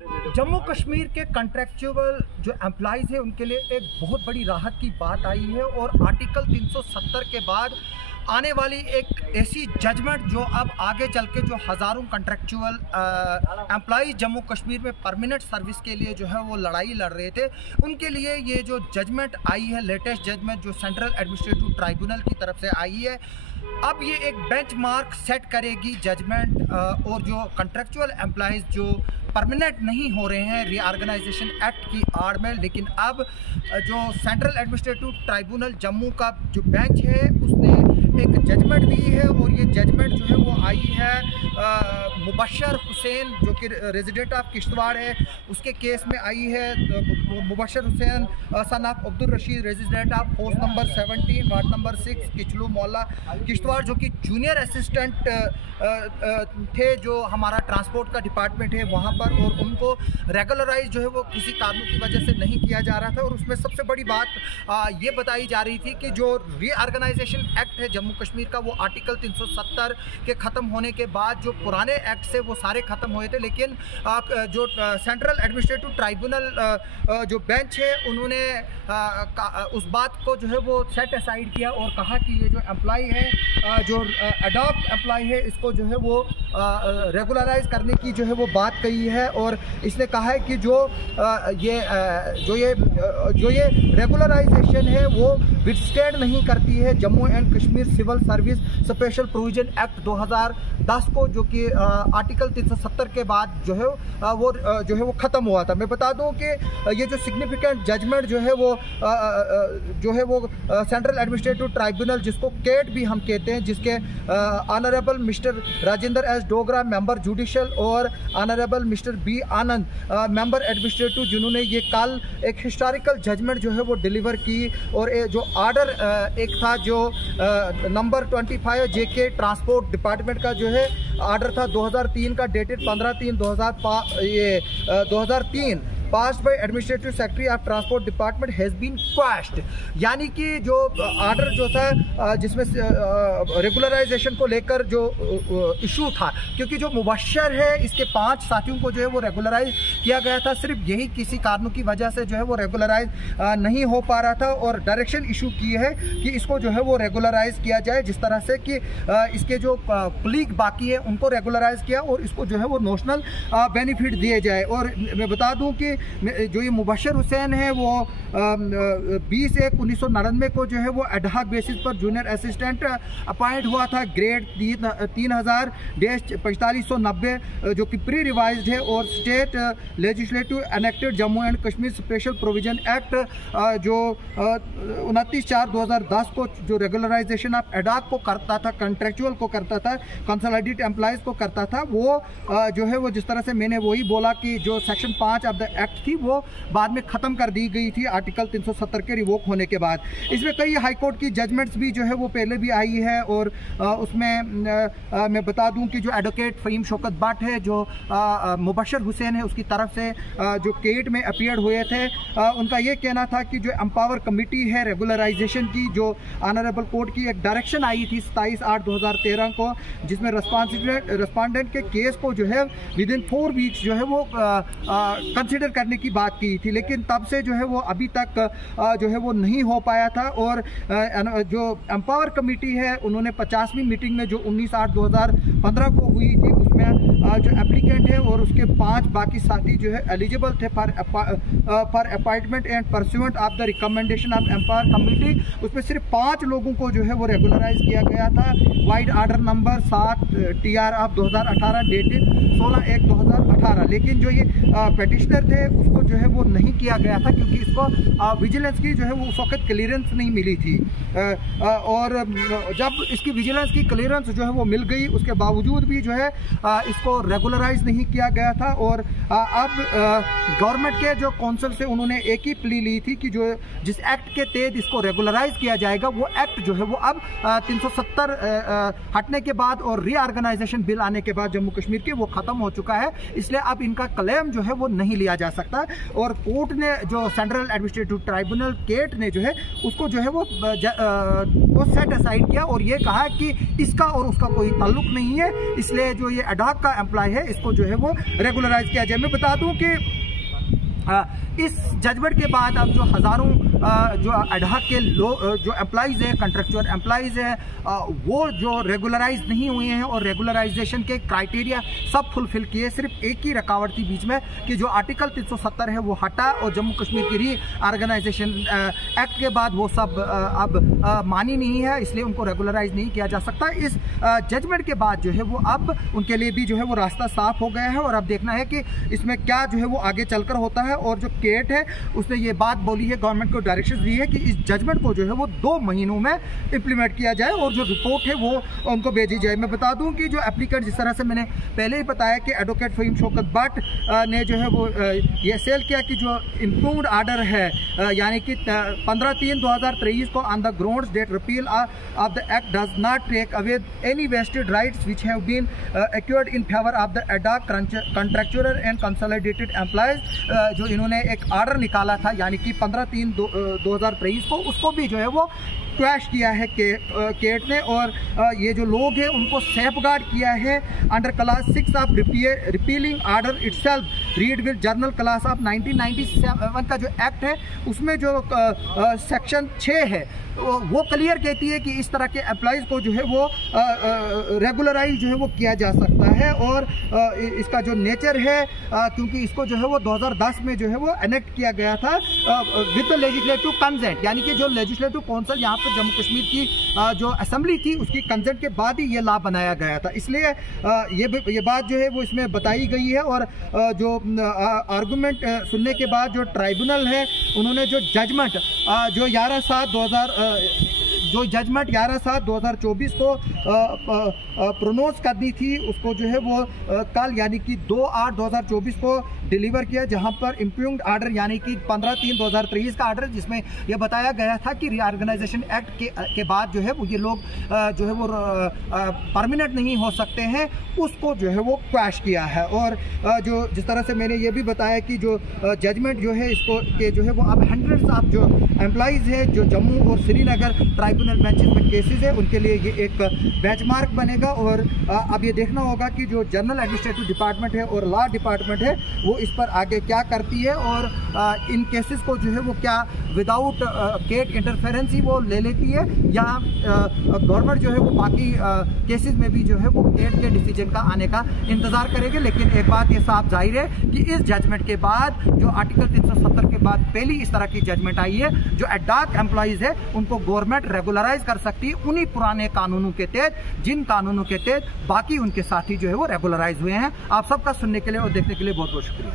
जम्मू कश्मीर के कॉन्ट्रेक्चुअल जो एम्प्लॉइज़ हैं उनके लिए एक बहुत बड़ी राहत की बात आई है और आर्टिकल 370 के बाद आने वाली एक ऐसी जजमेंट जो अब आगे चल के जो हज़ारों कॉन्ट्रेक्चुअल एम्प्लॉइज़ जम्मू कश्मीर में परमानेंट सर्विस के लिए जो है वो लड़ाई लड़ रहे थे, उनके लिए ये जो जजमेंट आई है, लेटेस्ट जजमेंट जो सेंट्रल एडमिनिस्ट्रेटिव ट्राइब्यूनल की तरफ से आई है, अब ये एक बेंचमार्क सेट करेगी जजमेंट। और जो कॉन्ट्रेक्चुअल एम्प्लॉइज़ जो परमानेंट नहीं हो रहे हैं रीऑर्गेनाइजेशन एक्ट की आड़ में, लेकिन अब जो सेंट्रल एडमिनिस्ट्रेटिव ट्राइब्यूनल जम्मू का जो बेंच है उसने एक जजमेंट दी है और ये जजमेंट जो है वो आई है मुबशर हुसैन जो कि रेजिडेंट ऑफ किश्तवाड़ है, उसके केस में आई है। Mubashar Hussain son of Abdul Rashid resident of house number 17 ward number 6 Kichlu मोहल्ला किश्तवाड़, जो कि जूनियर असिस्टेंट थे जो हमारा ट्रांसपोर्ट का डिपार्टमेंट है वहाँ पर, और उनको रेगुलराइज जो है वो किसी कारणों की वजह से नहीं किया जा रहा था। और उसमें सबसे बड़ी बात ये बताई जा रही थी कि जो रीऑर्गेनाइजेशन एक्ट है जम्मू कश्मीर का, वो आर्टिकल 370 के ख़त्म होने के बाद जो पुराने एक्ट से वो सारे ख़त्म हुए थे, लेकिन जो सेंट्रल एडमिनिस्ट्रेटिव ट्राइब्यूनल जो बेंच है उन्होंने उस बात को जो है वो सेट असाइड किया और कहा कि ये जो एम्प्लॉय है, जो अडॉप्ट एम्प्लॉय है, इसको जो है वो रेगुलराइज करने की जो है वो बात कही है। और इसने कहा है कि जो ये रेगुलराइजेशन है वो विथस्टैंड नहीं करती है Jammu and Kashmir civil service special provision act 2010 को, जो कि आर्टिकल 370 के बाद जो है वो ख़त्म हुआ था। मैं बता दूं कि ये जो सिग्निफिकेंट जजमेंट जो है वो सेंट्रल एडमिनिस्ट्रेटिव ट्राइब्यूनल, जिसको केट भी हम कहते हैं, जिसके honourable mister Rajendra S Dogra member judicial और ऑनरेबल मिस्टर बी आनंद मेंबर एडमिनिस्ट्रेटिव, जिन्होंने ये कल एक हिस्टोरिकल जजमेंट जो है वो डिलीवर की। और जो आर्डर एक था जो नंबर 25 जेके ट्रांसपोर्ट डिपार्टमेंट का जो है आर्डर था 2003 का, dated 15/3/2003 passed by administrative secretary of transport department has been quashed. यानी कि जो आर्डर जो था जिसमें रेगुलराइजेशन को लेकर जो इशू था, क्योंकि जो मुबशर है इसके 5 साथियों को जो है वो रेगुलराइज किया गया था, सिर्फ यही किसी कारणों की वजह से जो है वो रेगुलराइज नहीं हो पा रहा था और डायरेक्शन इशू की है कि इसको जो है वो रेगुलराइज किया जाए, जिस तरह से कि इसके जो कलीग बाकी है उनको रेगुलराइज किया और इसको जो है वो नोशनल बेनिफिट दिए जाए। और मैं बता दूं कि जो ये मुबशर हुसैन है वो 20/1/1999 को जो है वो एडहॉक बेसिस पर जूनियर असिस्टेंट अपॉइंट हुआ था, ग्रेड 3000-4590, जो कि प्री रिवाइज्ड है। और state legislative enacted Jammu and Kashmir special provision act जो 29/4/2010 को जो रेगुलराइजेशन ऑफ एडहॉक को करता था, कॉन्ट्रेक्चुअल को करता था, कंसोलिडेटेड एम्प्लॉइज को करता था, वो जो है वो जिस तरह से मैंने वही बोला कि जो सेक्शन 5 ऑफ द एक्ट थी वो बाद में ख़त्म कर दी गई थी आर्टिकल 370 के रिवोक होने के बाद। इसमें कई हाई कोर्ट की जजमेंट्स भी जो है वो पहले भी आई है और उसमें मैं बता दूं कि जो एडवोकेट फ़हीम शौकत भट्ट है, जो मुबशर हुसैन है, उसकी तरफ से जो केट में अपीयर हुए थे, उनका ये कहना था कि जो एम्पावर कमेटी है रेगुलराइजेशन की, जो ऑनरेबल कोर्ट की एक डायरेक्शन आई थी 27/8/2013 को, जिसमें रिस्पॉन्डेंट के केस को जो है विदिन 4 वीक्स जो है वो कंसिडर करने की बात की थी, लेकिन तब से जो है वो अभी तक जो है वो नहीं हो पाया था। और जो एम्पावर कमेटी है उन्होंने 50वीं मीटिंग में जो 19/8/2015 को हुई थी, उसमें जो एप्लीकेंट है और उसके 5 बाकी साथी जो है एलिजिबल थे for appointment and pursuant of the recommendation of empower committee, उसमें सिर्फ 5 लोगों को जो है वो रेगुलराइज किया गया था। Wide order number 7 TR of 2018 dated 16/1/2018, लेकिन जो ये पेटिशनर थे उसको जो है वो नहीं किया गया था क्योंकि इसको विजिलेंस की जो है वो उस वक्त क्लियरेंस नहीं मिली थी। और जब इसकी विजिलेंस की क्लियरेंस जो है वो मिल गई, उसके बावजूद भी जो है इसको रेगुलराइज नहीं किया गया था। और अब गवर्नमेंट के जो काउंसिल से उन्होंने एक ही प्ली ली थी कि जो जिस एक्ट के तहत इसको रेगुलराइज किया जाएगा वो एक्ट जो है वो अब 370 हटने के बाद और रीऑर्गेनाइजेशन बिल आने के बाद जम्मू कश्मीर के वो ख़त्म हो चुका है, इसलिए अब इनका क्लेम जो है वो नहीं लिया जा जा सकता। और कोर्ट ने जो सेंट्रल एडमिनिस्ट्रेटिव ट्राइब्यूनल केट ने जो है उसको जो है वो सेट असाइड किया और ये कहा कि इसका और उसका कोई ताल्लुक नहीं है, इसलिए जो ये एडॉक का एम्प्लॉय है इसको जो है वो रेगुलराइज किया जाए। मैं बता दूं कि इस जजमेंट के बाद अब जो हज़ारों जो एडॉक के जो एम्प्लॉइज़ हैं, कंट्रेक्चुअल एम्प्लॉइज़ हैं, वो जो रेगुलराइज नहीं हुए हैं और रेगुलराइजेशन के क्राइटेरिया सब फुलफिल किए, सिर्फ एक ही रुकावट थी बीच में कि जो आर्टिकल 370 है वो हटा और जम्मू कश्मीर की री ऑर्गेनाइजेशन एक्ट के बाद वो सब अब मानी नहीं है, इसलिए उनको रेगुलराइज नहीं किया जा सकता। इस जजमेंट के बाद जो है वो अब उनके लिए भी जो है वो रास्ता साफ हो गया है और अब देखना है कि इसमें क्या जो है वो आगे चलकर होता है। और जो केट है उसने ये बात बोली है, गवर्नमेंट को डायरेक्शन दी है कि इस जजमेंट को जो है वो 2 महीनों में इंप्लीमेंट किया जाए और जो रिपोर्ट है वो उनको भेजी जाए। मैं बता दूं कि जो एप्लीकेंट, जिस तरह से मैंने पहले ही बताया कि एडवोकेट फहीम शौकत भट्ट ने जो है वो ये सेल किया कि जो इम्प्रूव्ड आर्डर है यानी कि 15/3/2023 को on the grounds that repeal of the act does not take away any vested rights which have been acquired in favour of the ad hoc contractual and consolidated employees, जो इन्होंने एक ऑर्डर निकाला था यानी कि 15/3/2023 को, उसको भी जो है वो क्वैश किया है केट ने। और ये जो लोग हैं उनको सेफगार्ड किया है under class 6 of repealing order itself read with journal class of 1997 का जो एक्ट है उसमें जो सेक्शन 6 है वो क्लियर कहती है कि इस तरह के एम्प्लॉइज को जो है वो रेगुलराइज जो है वो किया जा सकता है। और इसका जो नेचर है, क्योंकि इसको जो है वो 2010 में जो है वो एनेक्ट किया गया था विद द लेजिस्लेटिव कंसेंट, यानी कि जो लेजिस्लेटिव काउंसिल यहाँ पर जम्मू कश्मीर की जो असेंबली थी उसकी कंसेंट के बाद ही ये लॉ बनाया गया था, इसलिए ये बात जो है वो इसमें बताई गई है। और जो आर्गूमेंट सुनने के बाद जो ट्राइब्यूनल है उन्होंने जो जजमेंट जो 11/7/2024 को प्रोनोंस करनी थी उसको जो है वो कल यानी कि 2/8/2024 को डिलीवर किया, जहां पर इम्प्रूव्ड आर्डर यानी कि 15/3/2023 का आर्डर जिसमें यह बताया गया था कि रीऑर्गेनाइजेशन एक्ट के बाद जो है वो ये लोग जो है वो परमानेंट नहीं हो सकते हैं, उसको जो है वो क्वैश किया है। और जो जिस तरह से मैंने ये भी बताया कि जो जजमेंट जो है इसको के जो है वो अब हंड्रेड्स ऑफ जो एम्प्लॉइज़ है जो जम्मू और श्रीनगर ट्राइब्यूनल बेंचेस में केसेस है उनके लिए ये एक बेंचमार्क बनेगा। और अब ये देखना होगा कि जो जनरल एडमिनिस्ट्रेटिव डिपार्टमेंट है और लॉ डिपार्टमेंट है वो इस पर आगे क्या करती है और इन केसेस को जो है वो क्या विदाउट केट इंटरफेरेंस ही वो ले लेती है या गवर्नमेंट जो है वो बाकी केसेस में भी जो है वो केट के डिसीजन का आने का इंतजार करेंगे। लेकिन एक बात ये साफ जाहिर है कि इस जजमेंट के बाद जो आर्टिकल 370 के बाद पहली इस तरह की जजमेंट आई है, जो एडॉक एम्प्लॉइज है उनको गवर्नमेंट रेगुलराइज कर सकती है उन्हीं पुराने कानूनों के तहत जिन कानूनों के तहत बाकी उनके साथी जो है वो रेगुलराइज हुए हैं। आप सबका सुनने के लिए और देखने के लिए बहुत बहुत शुक्रिया।